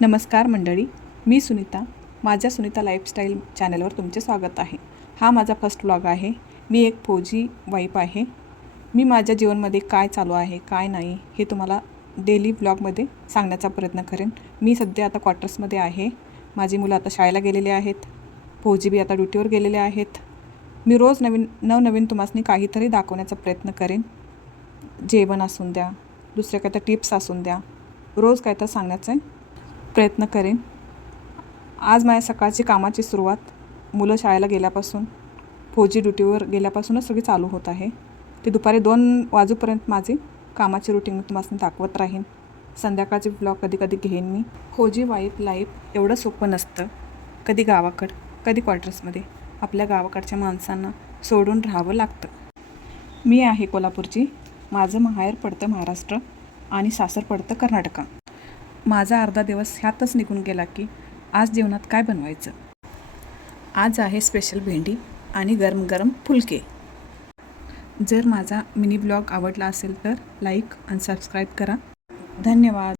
नमस्कार मंडळी, मी सुनीता. माझ्या सुनीता लाईफस्टाईल चॅनलवर तुमचे स्वागत आहे. हा माझा फर्स्ट व्लॉग आहे. मी एक फौजी वाईफ आहे. मी माझ्या जीवनामध्ये काय चालू आहे काय नाही हे तुम्हाला डेली व्लॉगमध्ये सांगण्याचा प्रयत्न करेन. मी सध्या आता क्वार्टर्समध्ये आहे. माझी मुलं आता शाळेला गेलेली आहेत. फौजी बी आता ड्युटीवर गेलेले आहेत. मी रोज नवनवीन तुम्हाला काहीतरी दाखवण्याचा प्रयत्न करेन. जेवण असून द्या, दुसऱ्या काय तर टिप्स असून द्या, रोज काय तर सांगण्याचा प्रयत्न करेन. आज माझ्या सकाळची कामाची सुरुवात मुलं शाळेला गेल्यापासून, फौजी ड्युटीवर गेल्यापासूनच सगळी चालू होत आहे. ते दुपारी 2 वाजेपर्यंत माझी कामाची रुटीन मी तुम्हाला दाखवत राहीन. संध्याकाळचे ब्लॉग कधी कधी घेईन मी. फौजी वाईफ लाईफ एवढं सोपं नसतं. कधी गावाकडं, कधी क्वार्टर्समध्ये. आपल्या गावाकडच्या माणसांना सोडून राहावं लागतं. मी आहे कोल्हापूरची. माझं माहेर पडतं महाराष्ट्र आणि सासर पडतं कर्नाटक. माझा अर्धा दिवस ह्यातच निघून गेला की आज जेवणात काय बनवायचं. आज आहे स्पेशल भेंडी आणि गरम गरम फुलके. जर माझा मिनी ब्लॉग आवडला असेल तर लाईक आणि सबस्क्राईब करा. धन्यवाद.